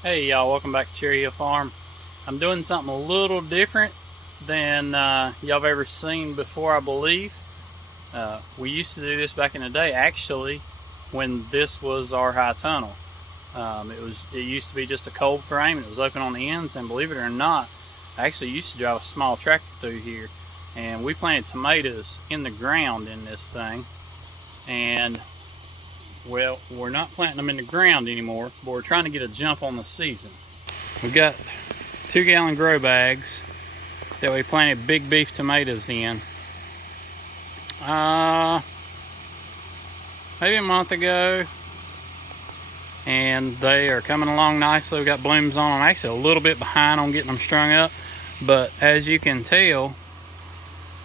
Hey y'all, welcome back to Cherry Hill Farm. I'm doing something a little different than y'all have ever seen before, I believe. We used to do this back in the day, actually, when this was our high tunnel. It used to be just a cold frame and it was open on the ends, and believe it or not, I actually used to drive a small tractor through here, and we planted tomatoes in the ground in this thing. And well, we're not planting them in the ground anymore, but we're trying to get a jump on the season. We've got 2-gallon grow bags that we planted big beef tomatoes in. Maybe a month ago, and they are coming along nicely. We've got blooms on them. Actually, a little bit behind on getting them strung up, but as you can tell,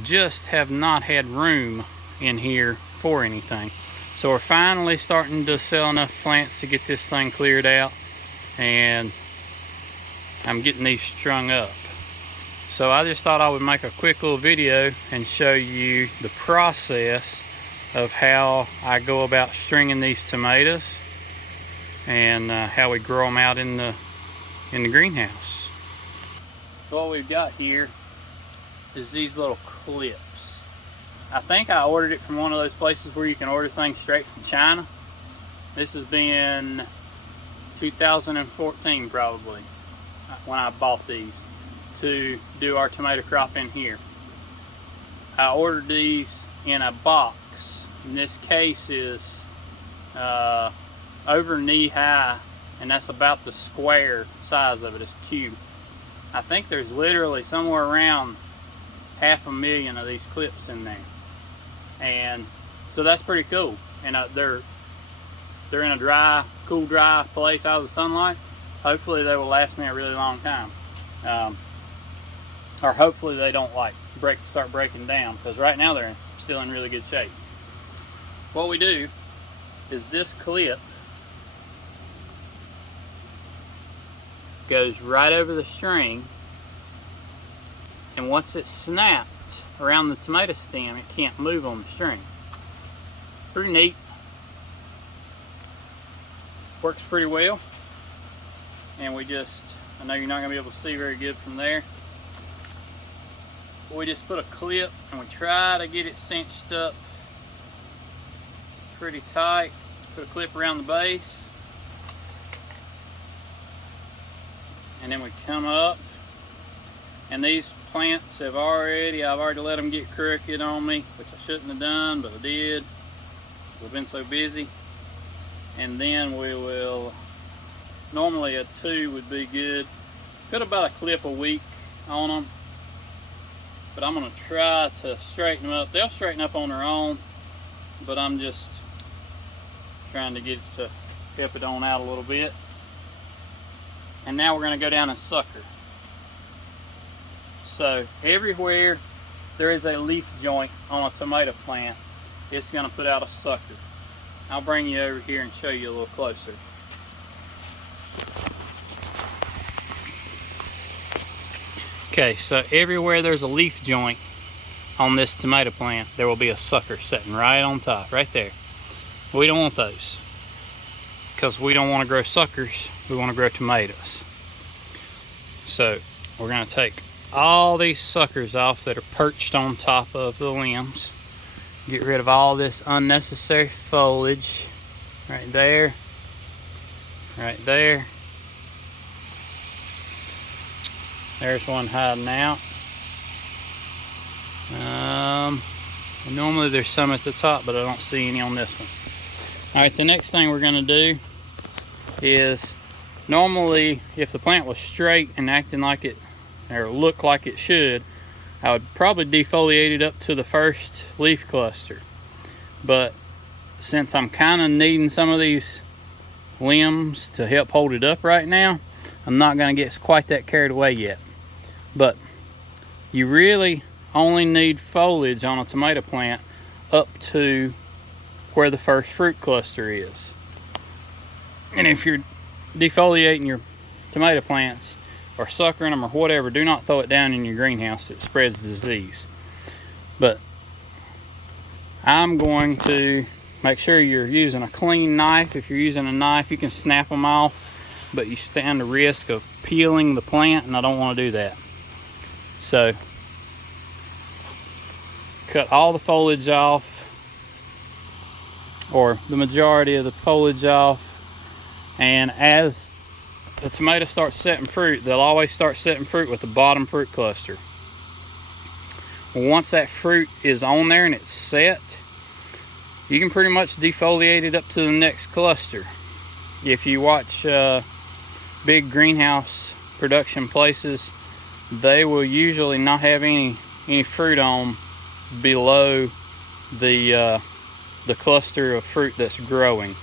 just have not had room in here for anything. So we're finally starting to sell enough plants to get this thing cleared out, and I'm getting these strung up. So I just thought I would make a quick little video and show you the process of how I go about stringing these tomatoes and how we grow them out in the greenhouse. So what we've got here is these little clips. I think I ordered it from one of those places where you can order things straight from China. This has been 2014 probably when I bought these to do our tomato crop in here. I ordered these in a box, and this case is over knee high, and that's about the square size of it. It's cube. I think there's literally somewhere around 500,000 of these clips in there, and so that's pretty cool. And they're in a dry, cool, dry place out of the sunlight. Hopefully they will last me a really long time, or hopefully they don't start breaking down, because right now they're still in really good shape. What we do is this clip goes right over the string, and once it's snapped around the tomato stem, it can't move on the string. Pretty neat. Works pretty well. And I know you're not going to be able to see very good from there. We just put a clip and we try to get it cinched up pretty tight. Put a clip around the base. And then we come up. And these plants I've already let them get crooked on me, which I shouldn't have done, but I did, because I've been so busy. And then we will, normally a 2 would be good. Put about a clip a week on them. But I'm going to try to straighten them up. They'll straighten up on their own, but I'm just trying to get it to help it on out a little bit. And now we're going to go down and sucker. So everywhere there is a leaf joint on a tomato plant, it's going to put out a sucker. I'll bring you over here and show you a little closer. Okay, so everywhere there's a leaf joint on this tomato plant, there will be a sucker sitting right on top, right there. We don't want those, because we don't want to grow suckers, we want to grow tomatoes. So we're going to take all these suckers off that are perched on top of the limbs. Get rid of all this unnecessary foliage right there, right there. There's one hiding out. Normally there's some at the top, but I don't see any on this one. Alright, the next thing we're going to do is, normally if the plant was straight and acting like it, or looked like it should, I would probably defoliate it up to the first leaf cluster. But since I'm kind of needing some of these limbs to help hold it up right now, I'm not going to get quite that carried away yet. But you really only need foliage on a tomato plant up to where the first fruit cluster is. And if you're defoliating your tomato plants or suckering them or whatever, do not throw it down in your greenhouse. It spreads disease. But I'm going to make sure you're using a clean knife. If you're using a knife, you can snap them off. but you stand the risk of peeling the plant, and I don't want to do that. So cut all the foliage off, or the majority of the foliage off, and as the tomato starts setting fruit, they'll always start setting fruit with the bottom fruit cluster. Once that fruit is on there and it's set, you can pretty much defoliate it up to the next cluster. If you watch big greenhouse production places, they will usually not have any fruit on below the cluster of fruit that's growing.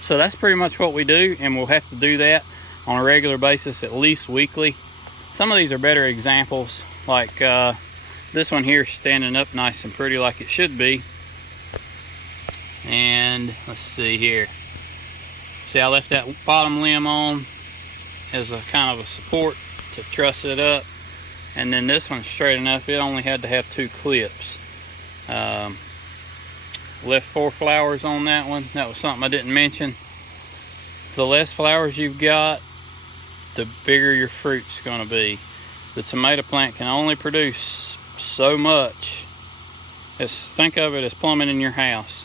So that's pretty much what we do, and we'll have to do that on a regular basis, at least weekly. Some of these are better examples, like this one here standing up nice and pretty like it should be. And let's see here. See, I left that bottom limb on as a kind of a support to truss it up. And then this one's straight enough, it only had to have 2 clips. Left 4 flowers on that one. That was something I didn't mention. The less flowers you've got, the bigger your fruit's going to be. The tomato plant can only produce so much. Think of it as plumbing in your house.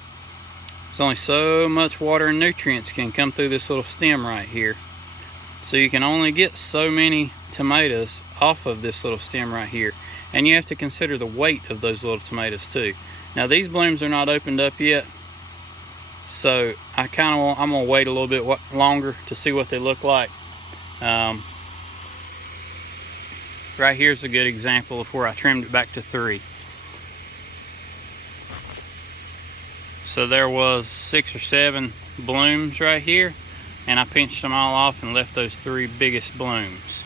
There's only so much water and nutrients can come through this little stem right here. So you can only get so many tomatoes off of this little stem right here. And you have to consider the weight of those little tomatoes too. Now these blooms are not opened up yet, so I'm gonna wait a little bit longer to see what they look like. Right here's a good example of where I trimmed it back to 3. So there was 6 or 7 blooms right here, and I pinched them all off and left those 3 biggest blooms.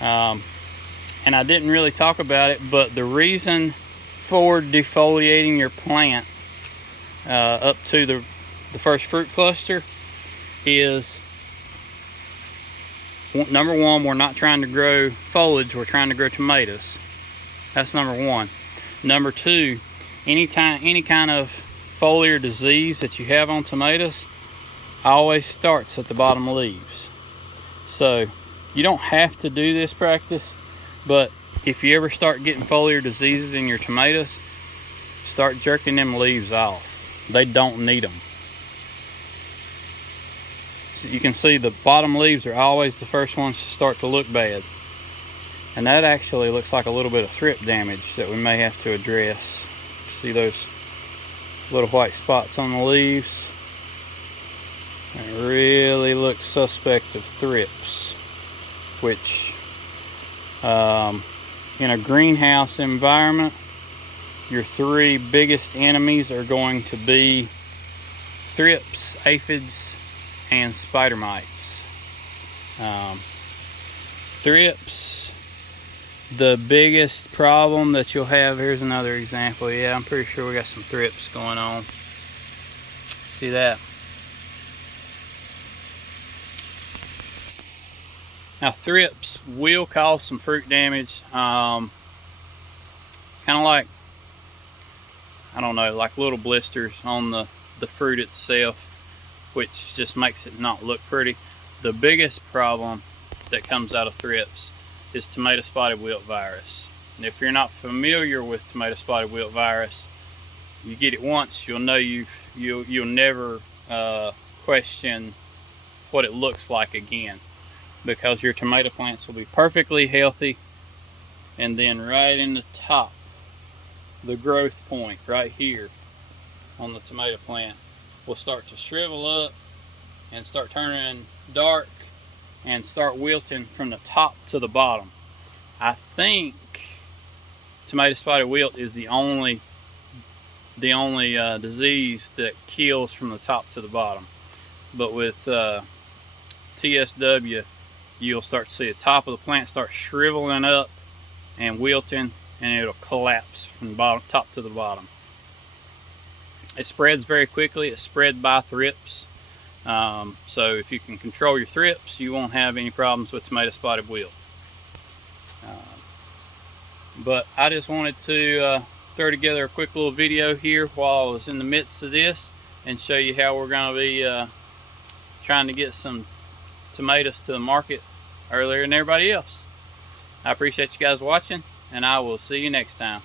And I didn't really talk about it, but the reason for defoliating your plant up to the first fruit cluster is, number one, we're not trying to grow foliage, we're trying to grow tomatoes. That's number one. Number two, any kind of foliar disease that you have on tomatoes always starts at the bottom leaves. So you don't have to do this practice, but if you ever start getting foliar diseases in your tomatoes, start jerking them leaves off. They don't need them. So you can see the bottom leaves are always the first ones to start to look bad. And that actually looks like a little bit of thrip damage that we may have to address. See those little white spots on the leaves? It really looks suspect of thrips, which in a greenhouse environment, your 3 biggest enemies are going to be thrips, aphids, and spider mites. Thrips, the biggest problem that you'll have, here's another example. Yeah, I'm pretty sure we got some thrips going on. See that? Now thrips will cause some fruit damage, kind of like, I don't know, like little blisters on the fruit itself, which just makes it not look pretty. The biggest problem that comes out of thrips is tomato spotted wilt virus. And if you're not familiar with tomato spotted wilt virus, you get it once, you'll know you'll never question what it looks like again, because your tomato plants will be perfectly healthy, and then right in the top, the growth point right here on the tomato plant will start to shrivel up and start turning dark and start wilting from the top to the bottom. I think tomato spotted wilt is the only disease that kills from the top to the bottom. But with TSW, you'll start to see the top of the plant start shriveling up and wilting, and it'll collapse from the top to the bottom. It spreads very quickly. It's spread by thrips. So if you can control your thrips, you won't have any problems with tomato spotted wilt. But I just wanted to throw together a quick little video here while I was in the midst of this, and show you how we're going to be trying to get some tomatoes to the market earlier than everybody else. I appreciate you guys watching, and I will see you next time.